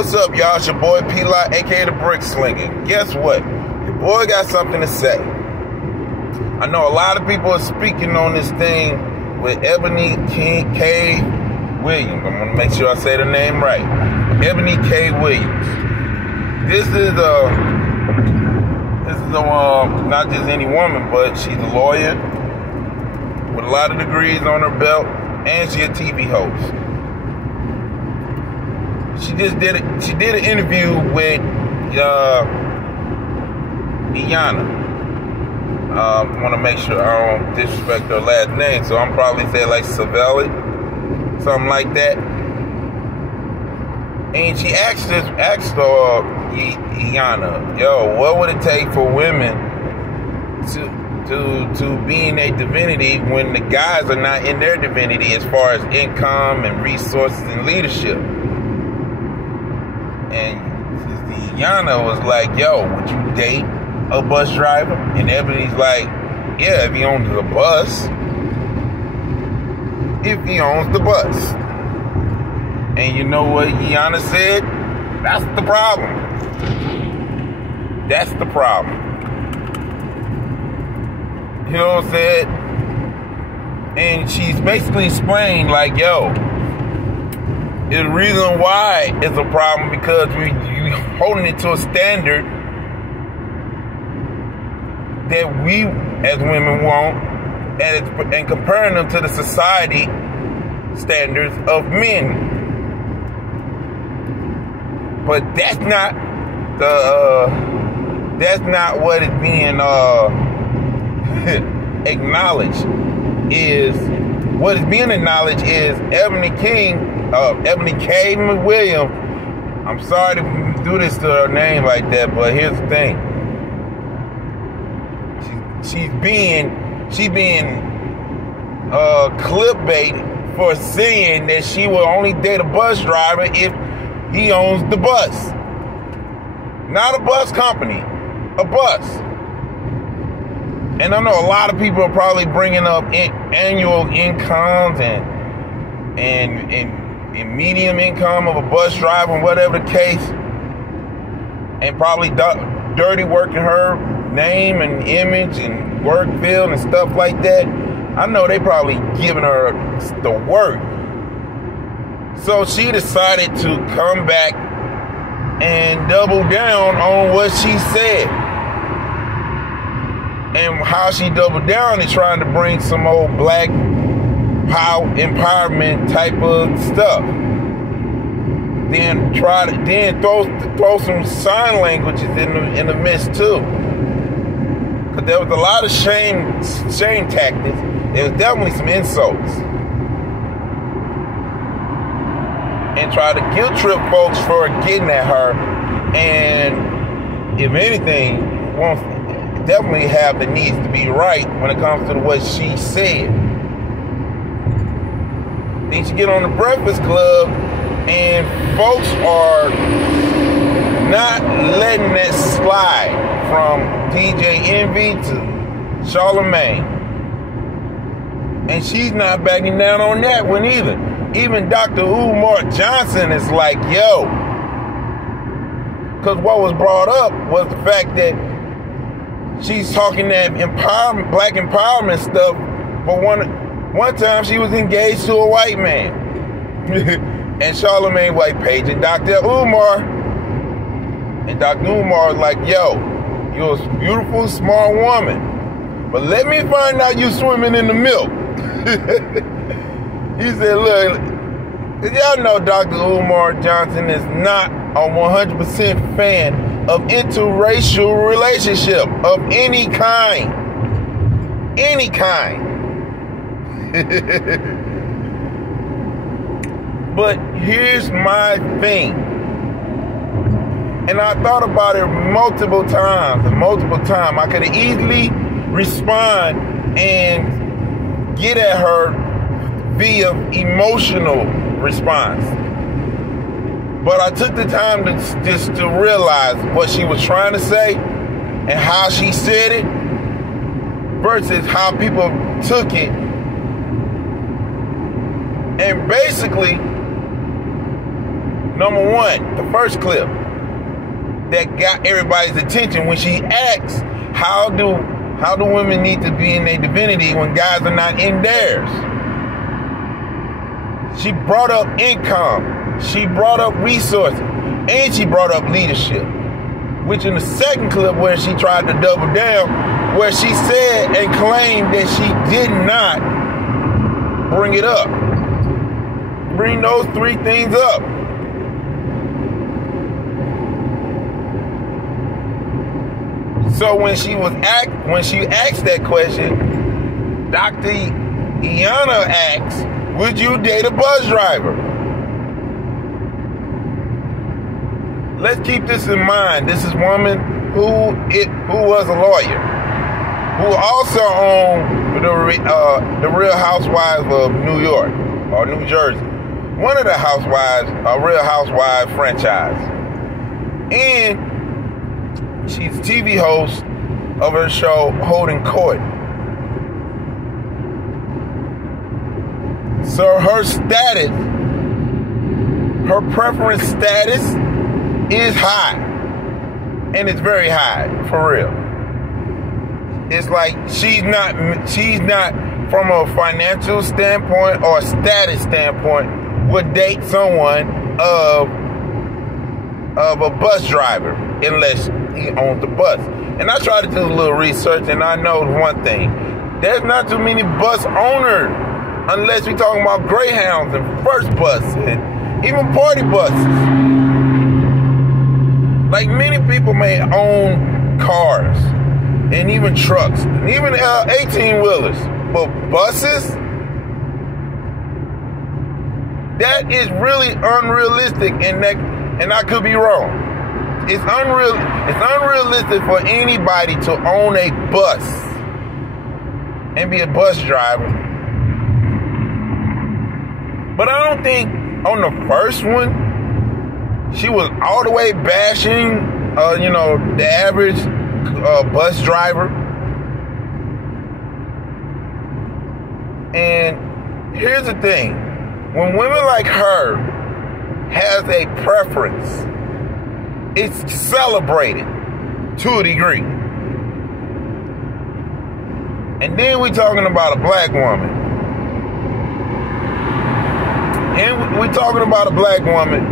What's up, y'all? It's your boy P-Lot, aka the Brick Slinger. Guess what? Your boy got something to say. I know a lot of people are speaking on this thing with Ebony K. Williams. I'm gonna make sure I say the name right. Ebony K. Williams. This is not just any woman, but she's a lawyer with a lot of degrees on her belt, and she's a TV host. She did an interview with Iyanla. I want to make sure I don't disrespect her last name, so I'm probably saying like Savelli, something like that. And she asked Iyanla, yo, what would it take for women to be in their divinity when the guys are not in their divinity as far as income and resources and leadership? And Iyanla was like, yo, would you date a bus driver? And Ebony's like, yeah, if he owns the bus. If he owns the bus. And you know what Iyanla said? That's the problem. That's the problem. You know what I'm saying? And she's basically explained like, yo, the reason why it's a problem because you holding it to a standard that we as women want, and comparing them to the society standards of men. But that's not what is being acknowledged. What is being acknowledged is Ebony K. Williams. I'm sorry to do this to her name like that, but here's the thing. She's being clickbaited for saying that she will only date a bus driver if he owns the bus. Not a bus company, a bus. And I know a lot of people are probably bringing up annual incomes and medium income of a bus driver and whatever the case, and probably dirty working her name and image and work field and stuff like that. I know they probably giving her the work. So she decided to come back and double down on what she said. And how she doubled down is trying to bring some old black power empowerment type of stuff. Then throw some sign languages in the midst too. Cause there was a lot of shame tactics. There was definitely some insults. And try to guilt trip folks for getting at her, and if anything, wants definitely have the needs to be right when it comes to what she said. Then she get on the Breakfast Club, and folks are not letting that slide, from DJ Envy to Charlamagne. And she's not backing down on that one either. Even Dr. Umar Johnson is like, yo. Because what was brought up was the fact that she's talking that black empowerment stuff, but one time she was engaged to a white man. And Charlamagne white page and Dr. Umar. And Dr. Umar was like, yo, you're a beautiful, smart woman, but let me find out you swimming in the milk. He said, look, y'all know Dr. Umar Johnson is not a 100% fan of interracial relationship of any kind. Any kind. But here's my thing. And I thought about it multiple times. I could have easily respond and get at her via emotional response. But I took the time to realize what she was trying to say and how she said it versus how people took it. And basically Number one, the first clip that got everybody's attention when she asks, how do women need to be in their divinity when guys are not in theirs? She brought up income, she brought up resources, and she brought up leadership. Which in the second clip where she tried to double down, where she said and claimed that she did not bring it up. Bring those three things up. So when she asked that question, Dr. Iana asks, would you date a bus driver? Let's keep this in mind. This is a woman who was a lawyer, who also owned the Real Housewives of New York or New Jersey. One of the housewives, a Real Housewives franchise. And she's a TV host of her show, Holding Court. So her status, her preference status is high. And it's very high, for real. It's like she's not from a financial standpoint or status standpoint would date someone of a bus driver unless he owns the bus. And I tried to do a little research, and I know one thing. There's not too many bus owners unless we're talking about Greyhounds and First Bus and even party buses. Like, many people may own cars and even trucks and even 18-wheelers. But buses? That is really unrealistic, and I could be wrong. It's unrealistic for anybody to own a bus and be a bus driver. But I don't think on the first one, she was all the way bashing, the average bus driver. And here's the thing. When women like her has a preference, it's celebrated to a degree. And then we're talking about a black woman. And we're talking about a black woman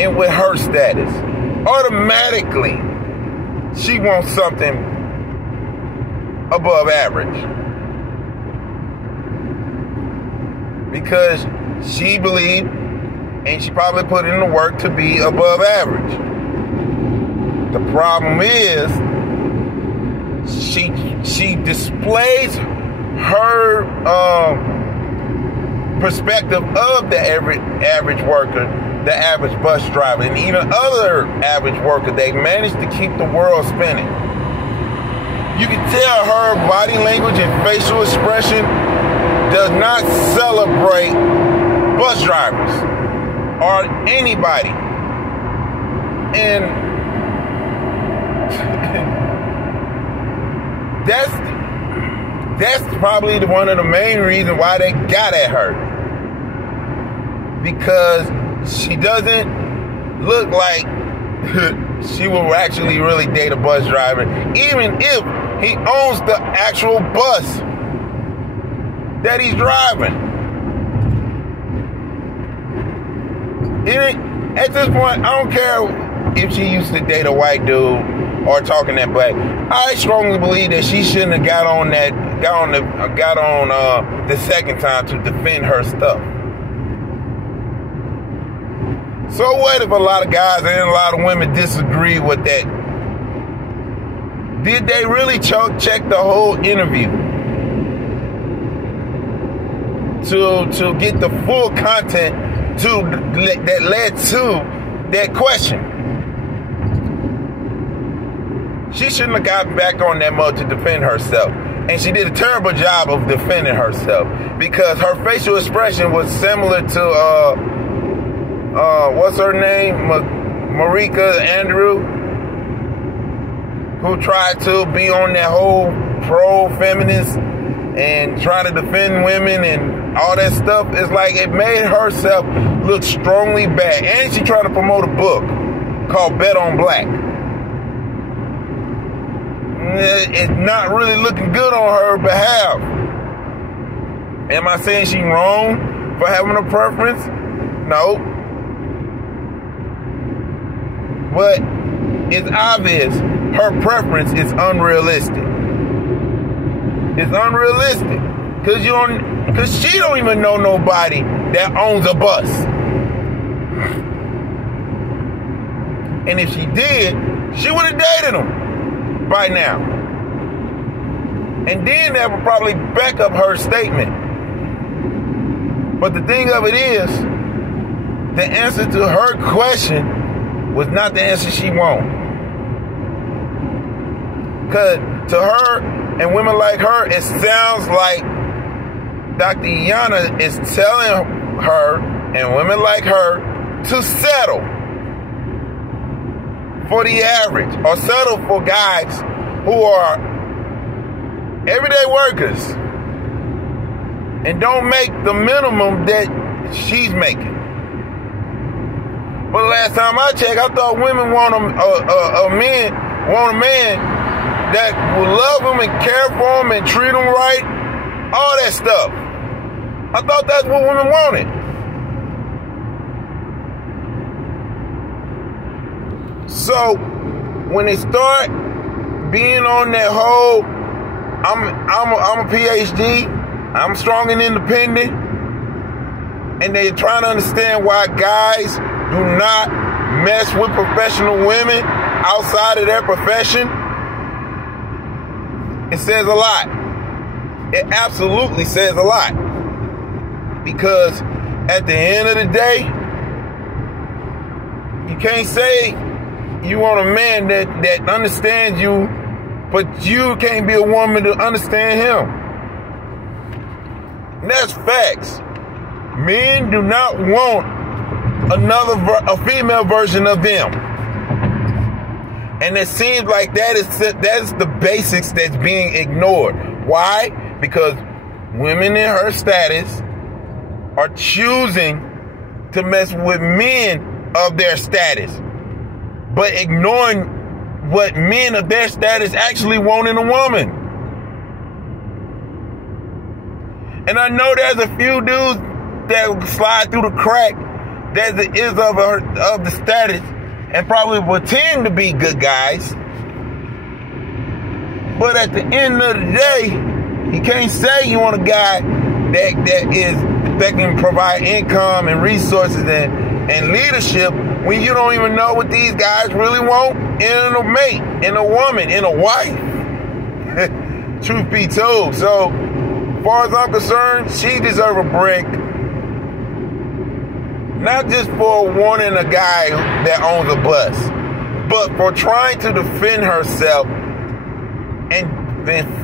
and with her status. Automatically, she wants something above average. Because she believed, and she probably put in the work to be above average. The problem is, she displays her perspective of the average worker, the average bus driver, and even other average workers. They manage to keep the world spinning. You can tell her body language and facial expression does not celebrate bus drivers or anybody. And that's probably one of the main reasons why they got at her. Because she doesn't look like she will actually really date a bus driver, even if he owns the actual bus that he's driving. At this point, I don't care if she used to date a white dude or talking that black. I strongly believe that she shouldn't have got on the second time to defend her stuff. So what if a lot of guys and a lot of women disagree with that? Did they really check the whole interview to get the full content that led to that question? She shouldn't have got back on that mode to defend herself. And she did a terrible job of defending herself because her facial expression was similar to, what's her name? Marika Andrew, who tried to be on that whole pro-feminist and try to defend women and all that stuff. It's like it made herself looks strongly bad. And she tried to promote a book called Bet on Black. It's not really looking good on her behalf. Am I saying she's wrong for having a preference? No. But it's obvious her preference is unrealistic. It's unrealistic. Because she don't even know nobody that owns a bus. And if she did, she would have dated him by now. And then that would probably back up her statement. But the thing of it is, the answer to her question was not the answer she wanted. Because to her and women like her, it sounds like Dr. Yana is telling her and women like her to settle for the average, or settle for guys who are everyday workers and don't make the minimum that she's making. But the last time I checked, I thought women want a man that will love them and care for them and treat them right, all that stuff. I thought that's what women wanted. So when they start being on that whole, I'm a PhD, I'm strong and independent, and they're trying to understand why guys do not mess with professional women outside of their profession, it says a lot. It absolutely says a lot. Because at the end of the day, you can't say you want a man that understands you, but you can't be a woman to understand him. And that's facts. Men do not want a female version of them. And it seems like that is the basics that's being ignored. Why? Because women in her status are choosing to mess with men of their status, but ignoring what men of their status actually want in a woman. And I know there's a few dudes that slide through the crack that is of the status and probably pretend to be good guys. But at the end of the day, you can't say you want a guy that can provide income and resources and leadership when you don't even know what these guys really want in a mate, in a woman, in a wife. Truth be told. So, as far as I'm concerned, she deserves a break. Not just for wanting a guy that owns a bus, but for trying to defend herself and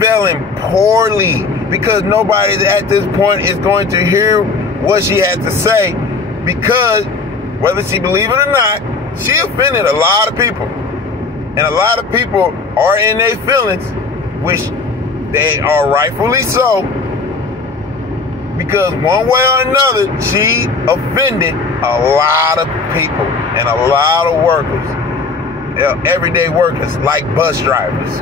failing poorly, because nobody at this point is going to hear what she has to say, because whether she believe it or not, she offended a lot of people. And a lot of people are in their feelings, which they are rightfully so, because one way or another, she offended a lot of people and a lot of workers, everyday workers like bus drivers.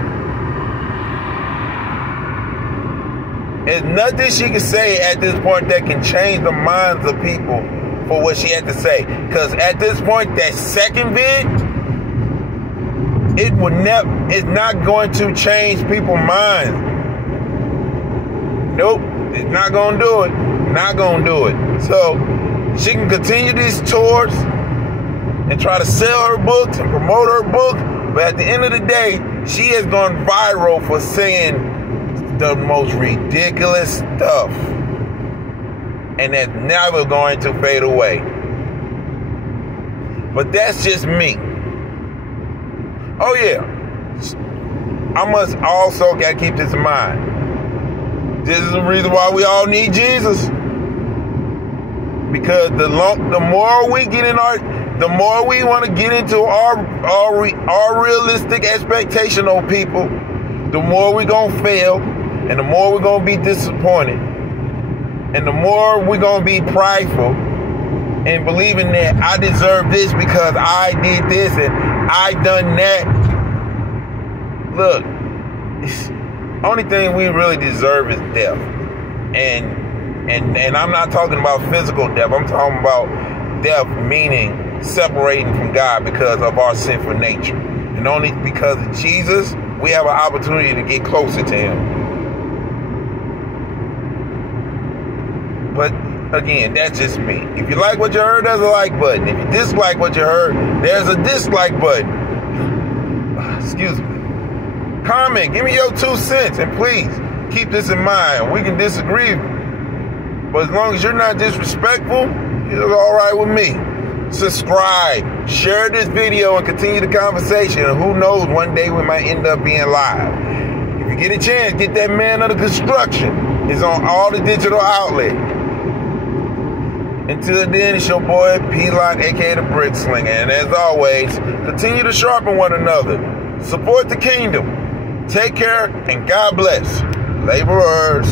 There's nothing she can say at this point that can change the minds of people for what she had to say. Because at this point, that second vid, it's not going to change people's minds. Nope, it's not going to do it. Not going to do it. So she can continue these tours and try to sell her books and promote her book. But at the end of the day, she has gone viral for saying the most ridiculous stuff, and that's never going to fade away. But that's just me. Oh yeah, I must also gotta keep this in mind. This is the reason why we all need Jesus, because the more we get in the more we want to get into our realistic expectation on people, the more we gonna fail. And the more we're going to be disappointed, and the more we're going to be prideful, and believing that I deserve this because I did this and I done that. Look, only thing we really deserve is death. And I'm not talking about physical death. I'm talking about death meaning separating from God because of our sinful nature. And only because of Jesus, we have an opportunity to get closer to Him. But again, that's just me. If you like what you heard, there's a like button. If you dislike what you heard, there's a dislike button. Excuse me. Comment, give me your 2 cents, and please keep this in mind. We can disagree, but as long as you're not disrespectful, it's all right with me. Subscribe, share this video, and continue the conversation. And who knows, one day we might end up being live. If you get a chance, get that Man Under Construction. It's on all the digital outlets. Until then, it's your boy P-Lock, aka the Brick Slinger. And as always, continue to sharpen one another. Support the kingdom. Take care and God bless. Laborers.